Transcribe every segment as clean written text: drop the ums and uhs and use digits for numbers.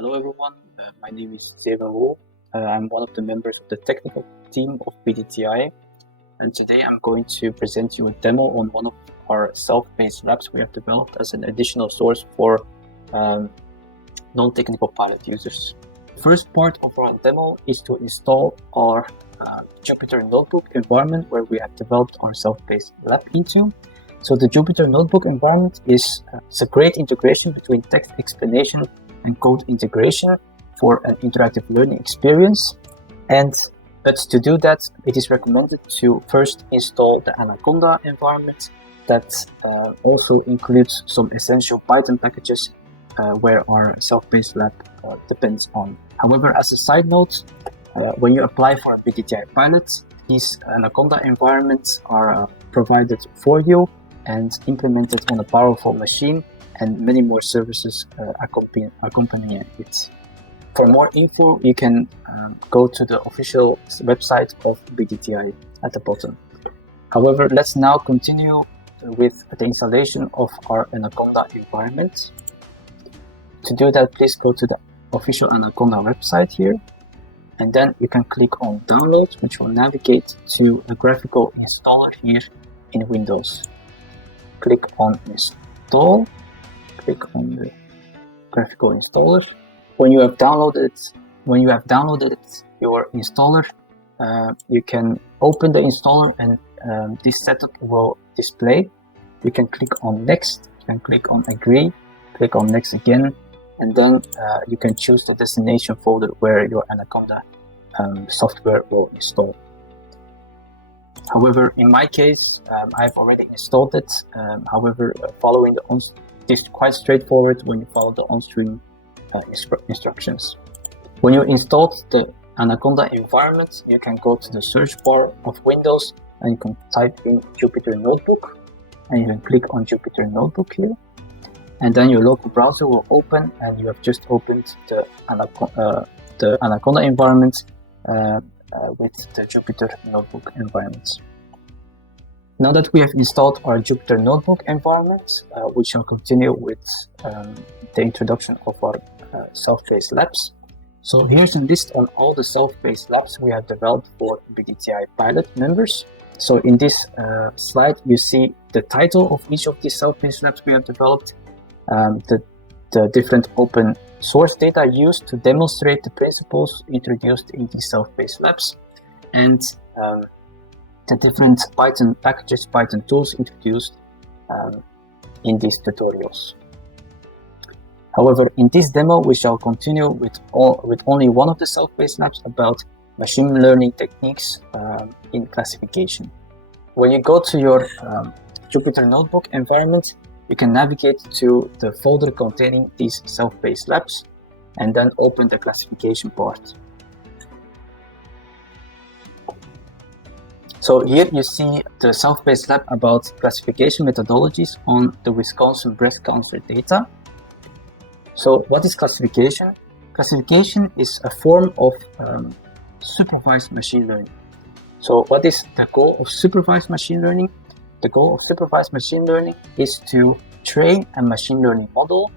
Hello everyone, my name is Zeva Wu. I'm one of the members of the technical team of BDTI, and today I'm going to present you a demo on one of our self-paced labs we have developed as an additional source for non-technical pilot users. The first part of our demo is to install our Jupyter Notebook environment where we have developed our self-paced lab into. So the Jupyter Notebook environment is a great integration between text explanation and code integration for an interactive learning experience. But to do that, it is recommended to first install the Anaconda environment that also includes some essential Python packages where our self-paced lab depends on. However, as a side note, when you apply for a BDTI pilot, these Anaconda environments are provided for you and implemented on a powerful machine, and many more services accompany it. For more info, you can go to the official website of BDTI at the bottom. However, let's now continue with the installation of our Anaconda environment. To do that, please go to the official Anaconda website here, and then you can click on Download, which will navigate to a graphical installer here in Windows. Click on Install. Click on the graphical installer. When you have downloaded your installer, you can open the installer and this setup will display. You can click on Next, you can click on Agree, click on Next again, and then you can choose the destination folder where your Anaconda software will install. However, in my case, I've already installed it. However, following it's quite straightforward when you follow the on-screen instructions. When you installed the Anaconda environment, you can go to the search bar of Windows and you can type in Jupyter Notebook, and you can click on Jupyter Notebook here, and then your local browser will open, and you have just opened the Anaconda environment with the Jupyter Notebook environment. Now that we have installed our Jupyter Notebook environment, we shall continue with the introduction of our self-paced labs. So here's a list on all the self-paced labs we have developed for BDTI pilot members. So in this slide, you see the title of each of these self-paced labs we have developed, the different open source data used to demonstrate the principles introduced in these self-paced labs, and the different Python packages, Python tools introduced in these tutorials. However, in this demo, we shall continue with only one of the self-paced labs about machine learning techniques in classification. When you go to your Jupyter Notebook environment, you can navigate to the folder containing these self-paced labs and then open the classification part. So here you see the self-paced lab about classification methodologies on the Wisconsin breast cancer data. So what is classification? Classification is a form of supervised machine learning. So what is the goal of supervised machine learning? The goal of supervised machine learning is to train a machine learning model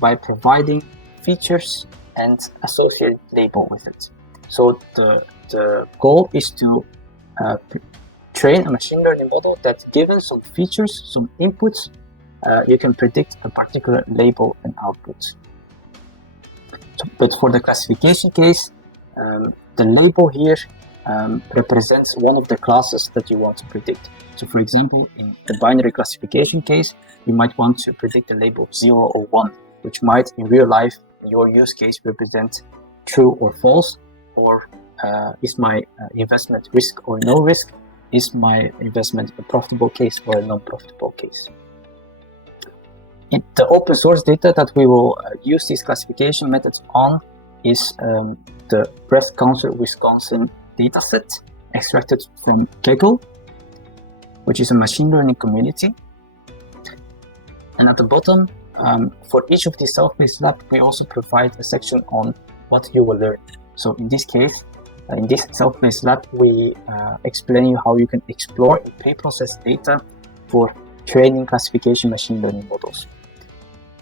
by providing features and associated label with it. So the goal is to train a machine learning model that, given some features, some inputs, you can predict a particular label and output. But for the classification case, the label here represents one of the classes that you want to predict. So for example, in the binary classification case, you might want to predict the label 0 or 1, which might in real life, in your use case, represent true or false, or is my investment risk or no risk? Is my investment a profitable case or a non-profitable case? In the open source data that we will use these classification methods on is the breast cancer Wisconsin dataset extracted from Kaggle, which is a machine learning community. And at the bottom, for each of these self-paced labs, we also provide a section on what you will learn. So in this case, in this self-paced lab, we explain you how you can explore and pre-process data for training classification machine learning models.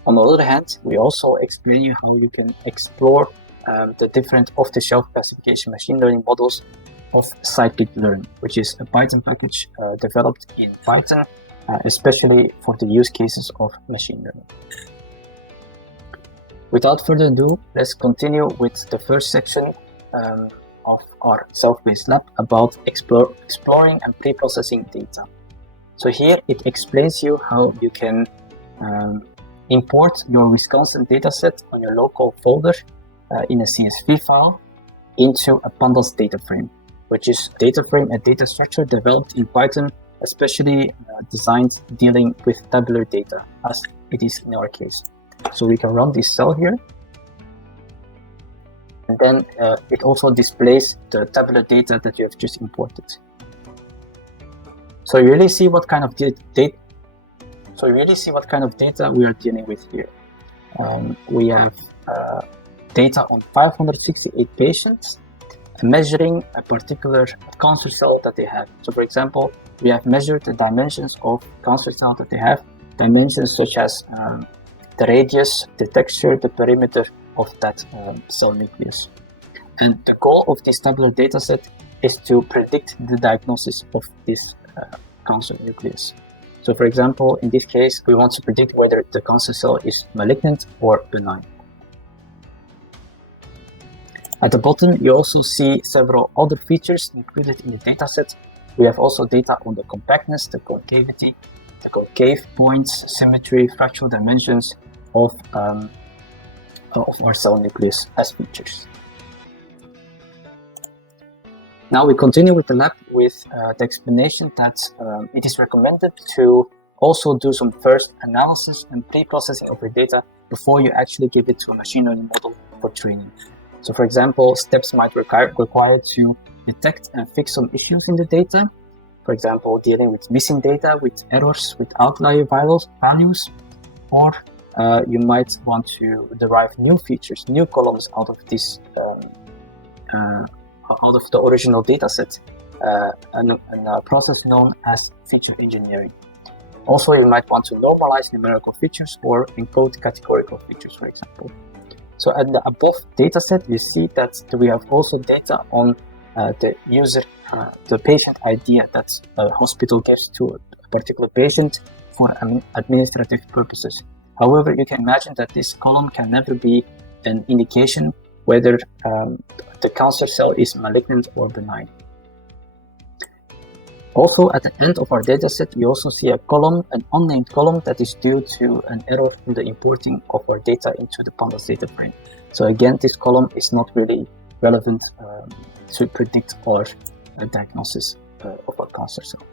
On the other hand, we also explain you how you can explore the different off-the-shelf classification machine learning models of scikit-learn, which is a Python package developed in Python, especially for the use cases of machine learning. Without further ado, let's continue with the first section of our self-paced lab about exploring and pre-processing data. So here it explains you how you can import your Wisconsin dataset on your local folder in a CSV file into a pandas data frame, which is data frame, a data structure developed in Python, especially designed dealing with tabular data, as it is in our case. So we can run this cell here, and then it also displays the tabular data that you have just imported. So you really see what kind of data. So you really see what kind of data we are dealing with here. We have data on 568 patients measuring a particular cancer cell that they have. So for example, we have measured the dimensions of cancer cell that they have, dimensions such as the radius, the texture, the perimeter of that cell nucleus. And the goal of this tabular dataset is to predict the diagnosis of this cancer nucleus. So for example, in this case, we want to predict whether the cancer cell is malignant or benign. At the bottom, you also see several other features included in the dataset. We have also data on the compactness, the concavity, the concave points, symmetry, fractional dimensions of our cell nucleus as features. Now we continue with the lab with the explanation that it is recommended to also do some first analysis and pre-processing of your data before you actually give it to a machine learning model for training. So for example, steps might require to detect and fix some issues in the data. For example, dealing with missing data, with errors, with outlier values, or you might want to derive new features, new columns out of this out of the original dataset, a process known as feature engineering. Also, you might want to normalize numerical features or encode categorical features, for example. So at the above dataset, you see that we have also data on the user, the patient idea that a hospital gives to a particular patient for administrative purposes. However, you can imagine that this column can never be an indication whether the cancer cell is malignant or benign. Also, at the end of our dataset, we also see a column, an unnamed column that is due to an error in the importing of our data into the pandas data frame. So again, this column is not really relevant to predict our diagnosis of a cancer cell.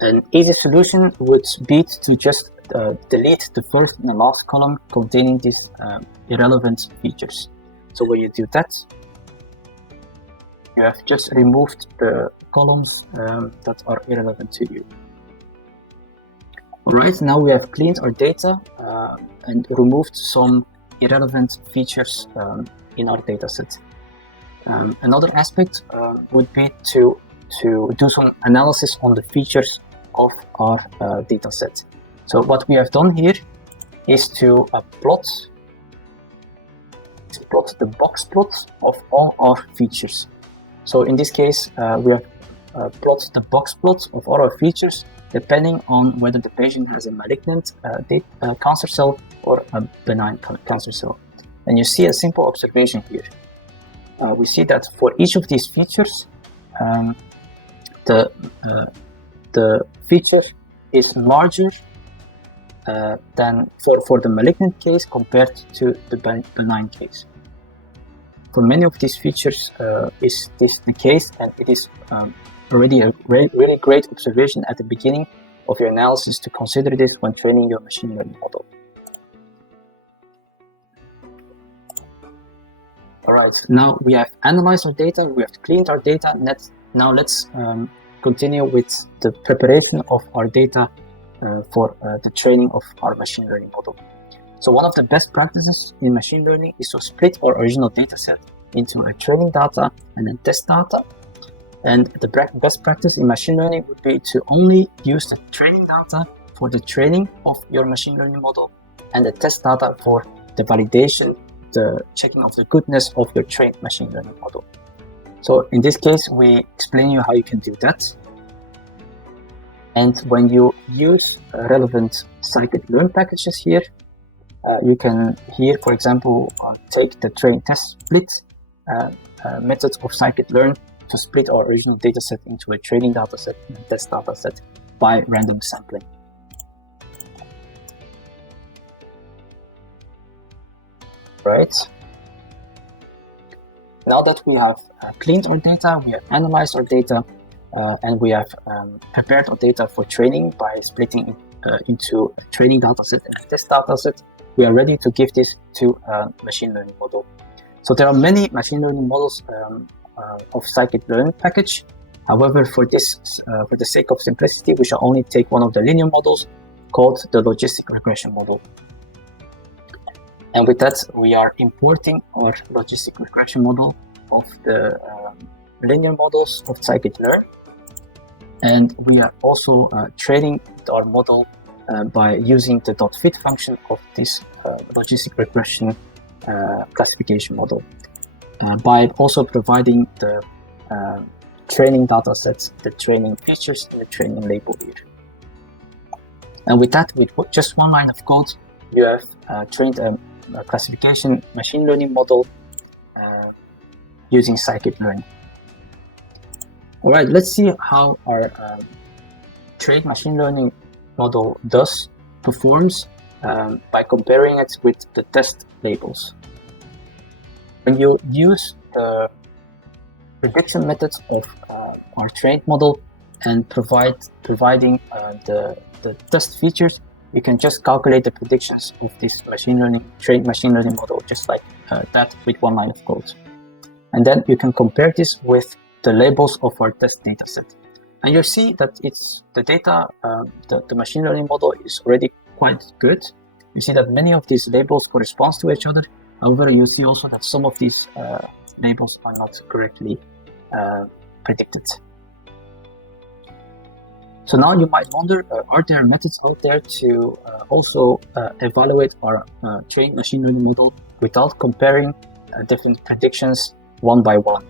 An easy solution would be to just delete the first and the last column containing these irrelevant features. So when you do that, you have just removed the columns that are irrelevant to you. Alright, now we have cleaned our data and removed some irrelevant features in our dataset. Another aspect would be to do some analysis on the features of our dataset. So what we have done here is to plot the box plot of all our features. So in this case, we have plotted the box plot of all our features depending on whether the patient has a malignant cancer cell or a benign cancer cell. And you see a simple observation here. We see that for each of these features, the feature is larger than for the malignant case compared to the benign case. For many of these features is this the case, and it is already a really great observation at the beginning of your analysis to consider this when training your machine learning model. Alright, now we have analyzed our data, we have cleaned our data, now let's continue with the preparation of our data for the training of our machine learning model. So one of the best practices in machine learning is to split our original dataset into a training data and a test data. And the best practice in machine learning would be to only use the training data for the training of your machine learning model and the test data for the validation, the checking of the goodness of your trained machine learning model. So in this case, we explain you how you can do that. And when you use relevant scikit-learn packages here, you can here, for example, take the train test split method of scikit-learn to split our original dataset into a training dataset and a test dataset by random sampling. Right. Now that we have cleaned our data, we have analyzed our data, and we have prepared our data for training by splitting into a training dataset and a test dataset, we are ready to give this to a machine learning model. So there are many machine learning models of scikit-learn package. However, for the sake of simplicity, we shall only take one of the linear models called the logistic regression model. And with that, we are importing our logistic regression model of the linear models of scikit-learn. And we are also training our model by using the .fit function of this logistic regression classification model. By also providing the training data sets, the training features, and the training label here. And with that, with just one line of code, you have trained a classification machine learning model using scikit-learn. All right, let's see how our trained machine learning model performs by comparing it with the test labels. When you use the prediction methods of our trained model and providing the test features, you can just calculate the predictions of this trained machine learning model just like that with one line of code. And then you can compare this with the labels of our test dataset. And you'll see that the data, the machine learning model is already quite good. You see that many of these labels correspond to each other. However, you see also that some of these labels are not correctly predicted. So now you might wonder, are there methods out there to also evaluate our trained machine learning model without comparing different predictions one by one?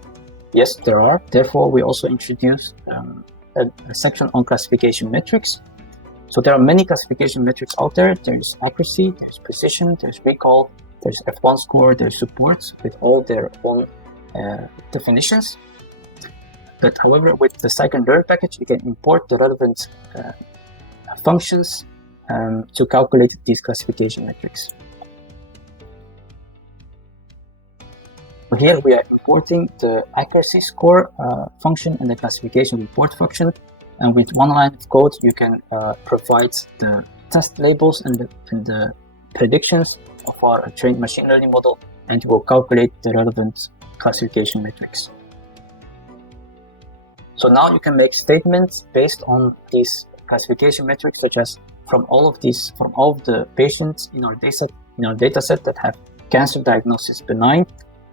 Yes, there are. Therefore, we also introduce a section on classification metrics. So there are many classification metrics out there. There's accuracy, there's precision, there's recall, there's F1 score, there's support with all their own definitions. But however, with the scikit-learn package, you can import the relevant functions to calculate these classification metrics. So here we are importing the accuracy score function and the classification report function. And with one line of code, you can provide the test labels and the predictions of our trained machine learning model, and you will calculate the relevant classification metrics. So now you can make statements based on these classification metrics, such as from all of the patients in our dataset that have cancer diagnosis benign,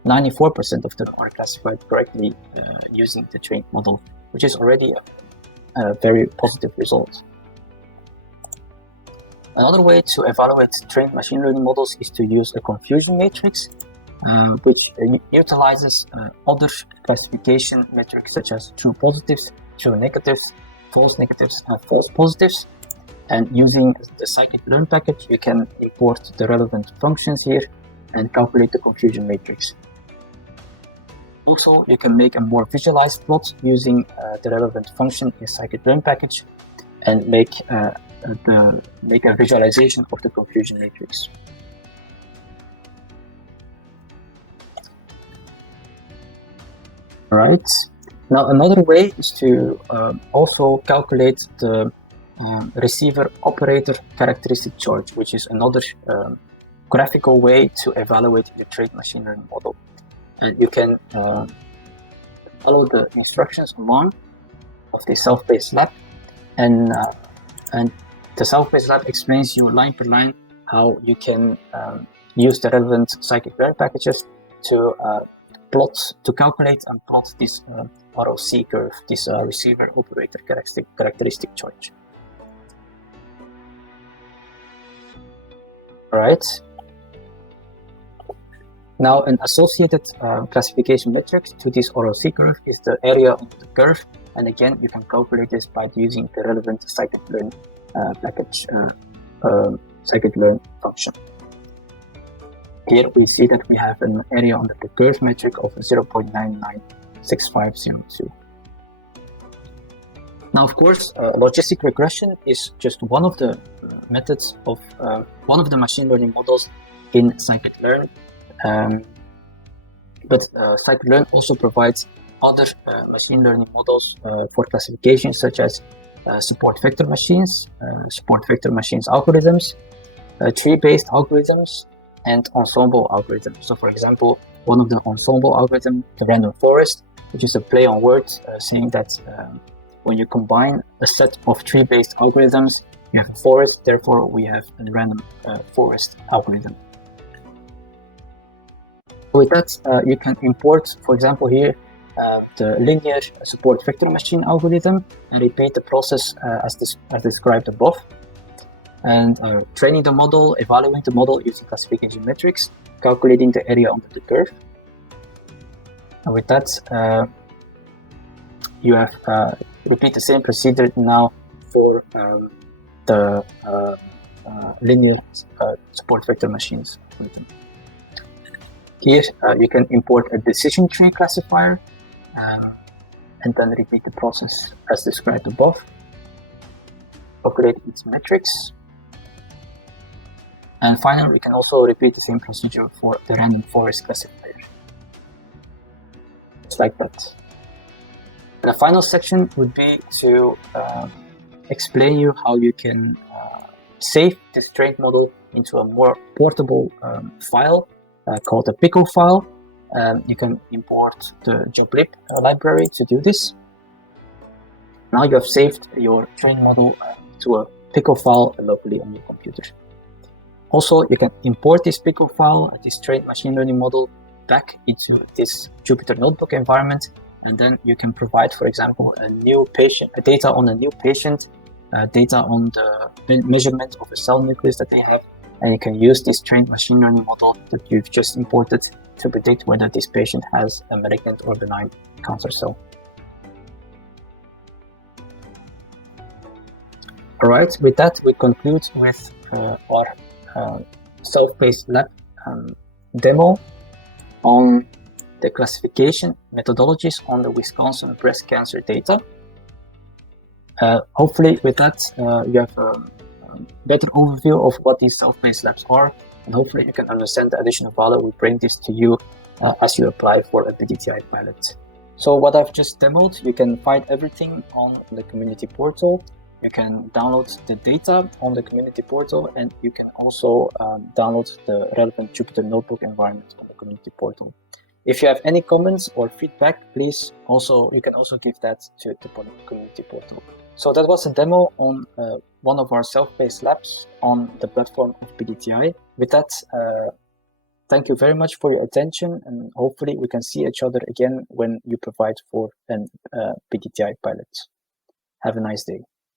94% of them are classified correctly using the trained model, which is already a very positive result. Another way to evaluate trained machine learning models is to use a confusion matrix, which utilizes other classification metrics such as true positives, true negatives, and false positives. And using the scikit-learn package, you can import the relevant functions here and calculate the confusion matrix. Also, you can make a more visualized plot using the relevant function in scikit-learn package and make a visualization of the confusion matrix. Right. Now, another way is to also calculate the receiver operator characteristic charge, which is another graphical way to evaluate your trained machine learning model. And you can follow the instructions along of the self-paced lab, and the self-paced lab explains you line per line how you can use the relevant scikit-learn packages to to calculate and plot this ROC curve, this receiver operator characteristic chart. All right. Now, an associated classification metric to this ROC curve is the area of the curve, and again, you can calculate this by using the relevant scikit-learn package, scikit-learn function. Here we see that we have an area under the curve metric of 0.996502. Now, of course, logistic regression is just one of the methods of one of the machine learning models in scikit-learn. But scikit-learn also provides other machine learning models for classification, such as support vector machines algorithms, tree-based algorithms, and ensemble algorithms. So, for example, one of the ensemble algorithms, the random forest, which is a play on words, saying that when you combine a set of tree-based algorithms, you have a forest. Therefore, we have a random forest algorithm. With that, you can import, for example, here the linear support vector machine algorithm and repeat the process as described above. And training the model, evaluating the model using classification metrics, calculating the area under the curve. And with that, you have repeat the same procedure now for the linear support vector machines algorithm. Here, you can import a decision tree classifier and then repeat the process as described above. Calculate its metrics. And finally, we can also repeat the same procedure for the random forest classifier. Just like that. The final section would be to explain you how you can save this trained model into a more portable file called a pickle file. You can import the joblib library to do this. Now you have saved your trained model to a pickle file locally on your computer. Also, you can import this pickle file, this trained machine learning model, back into this Jupyter Notebook environment, and then you can provide, for example, data on a new patient, data on the measurement of a cell nucleus that they have, and you can use this trained machine learning model that you've just imported to predict whether this patient has a malignant or benign cancer cell. All right, with that, we conclude with our self-paced lab demo on the classification methodologies on the Wisconsin breast cancer data. Hopefully with that, you have a better overview of what these self-paced labs are, and hopefully you can understand the additional value we bring this to you as you apply for a BDTI pilot. So what I've just demoed, you can find everything on the community portal. You can download the data on the community portal, and you can also download the relevant Jupyter Notebook environment on the community portal. If you have any comments or feedback, please you can also give that to the community portal. So that was a demo on one of our self-paced labs on the platform of BDTI. With that, thank you very much for your attention, and hopefully we can see each other again when you provide for an BDTI pilot. Have a nice day.